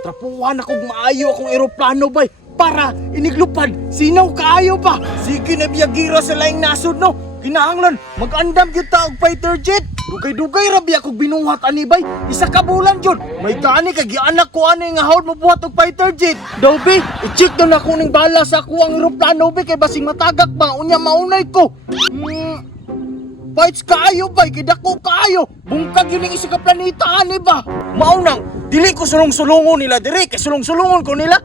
Trapuhan akong maayo akong eroplano bay. Para iniglupad, sinaw kaayo ba? Sige na biyagira sa laing nasod no. Kinahanglan, mag-andam gyud ta og fighter jet. Dugay-dugay rabi akong binuhat ani bay. Isa ka bulan jud. May gani kay gianak ko ani nga hawd mo buhat og fighter jet. Daw bi, i-check daw na ko ning bala sa ako ang eroplano bi kay basing matagak ba unya maunay ko. Fights kaayo bay, kay dako kaayo. Bungkag yun ang isa ka planeta ani ba? Maunang, dili ko sulong-sulungon nila dire kay sulong-sulungon ko nila.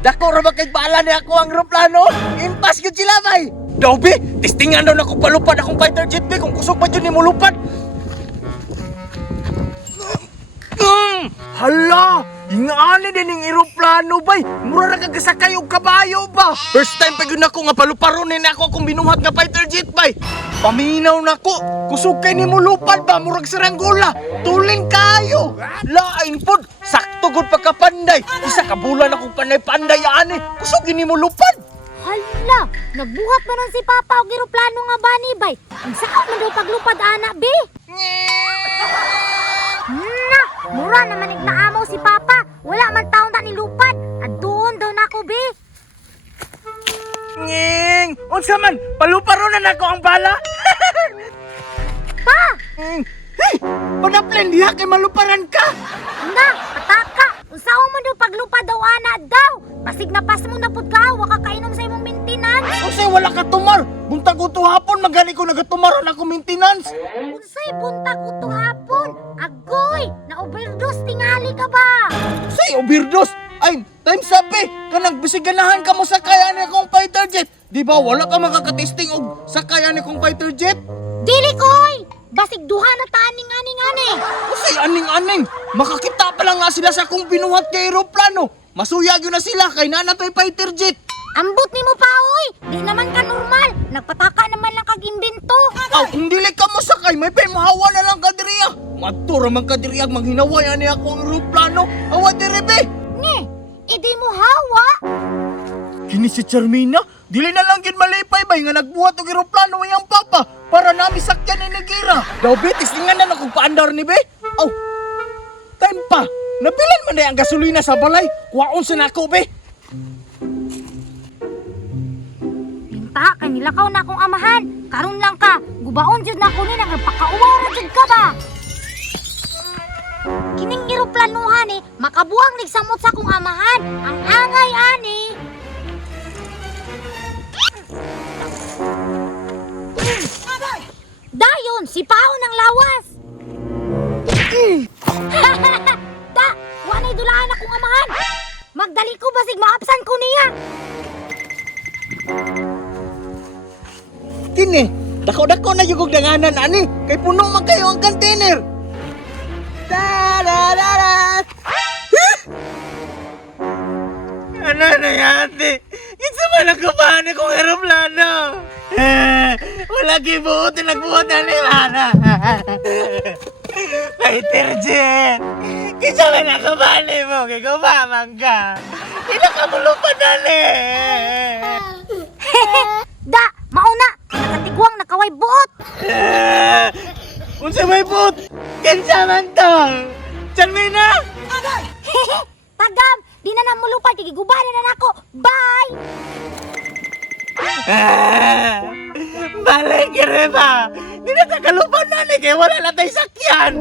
Dako ra ba kay bala ni ako ang eroplano? Impas gyud sila bay. Daw be, testingan daw na kung palupad akong fighter jet be kung kusog pa dyan ni mo lupad. Hala, ingani din yung eroplano bay. Mura na kagasakay og kabayo ba? First time pa yun ako nga paluparonin ako akong binuhat nga fighter jet bay. Paminaw na ko, kusog kay ni mo lupad ba? Murag saranggola, tulin kayo. Lain pod, sakto gud pagkapanday. Isa ka bulan akong panay-panday ani, kusog ni mo lupad. Hala, nagbuhat man nun si Papa og eroplano nga ba ni bay? Ang saka man daw paglupad ana, be? Na, mura naman nagnaamaw si Papa. Wala man taon na nilupad. At doon daw na ako, be. Nging! Unsa man, paluparonan ako ang bala. Pa! Hey! Panaplen diha kay maluparan ka. Na, ataka. Unsaon man daw paglupad daw ana daw. Pasig na pas mo na pud ka, wa ka kainom sa imong maintenance. Unsay wala ka tumar? Buntag ko hapon magani ko nagatumaron ako maintenance. Unsay buntag ko hapon? Agoy, na overdose tingali ka ba? Say overdose. Ay, time sabi, kanang bisiganahan ka mo sa kaya ni akong fighter jet. Di ba wala ka makakatesting og sa kaya ni akong fighter jet? Dili koy. Basig duha na ta aning-ani. Usay aning-aning. Makakita pa lang nga sila sa akong binuhat kay eroplano. Masuyag yun na sila kay nanatoy fighter jet. Ambot ni mo pa, oy! Di naman ka normal. Nagpataka naman lang kag-imbento. Aw, kung dili ka mo sakay, may mahawa na lang ka diriya. Matura man ka diriya manghinaway ani ako ang eroplano. Awa diri be. Ni, edi mo hawa. Kini si Charmina, dili na lang gid malipay bay nga nagbuhat og eroplano iyang papa para nami sakyan ni Gira. Daw betis tingan na kung paandar ni be. Aw. Time pa. Napilan man day ang gasolina sa balay. Kuwaon sa nako be. Pinta, kay nilakaw na akong amahan. Karon lang ka, gubaon jud na ko ni nang nagpakauwaw ra jud ka ba? Kining eroplanuhan ni makabuang nigsamot sa akong amahan. Ang angay ani. Dayon, si Pao ng lawas. Da, wanay dulaan akong amahan. Magdali ko basig maapsan ko niya. Kini, dako-dako na yung danganan ani. Kay puno man kayo ang container. Da-da-da-da. Ano na yate? Isa man nagkabahan akong aeroplano. Wala kibuot na nagbuhat na ni Mana. Fighter jet. Kisa man nakabahan mo. Kaya kumaman ka. Hindi ka mulupad na Da, mauna. Nakatigwang nakaway buot. Unsa may buot? Kinsa man to? Charmina! Tagam, di na namulupad. Kigigubanan na nako. Bye! Balik ka rin ba? Di na tagalupad na ni kaya wala na tayo sakyan.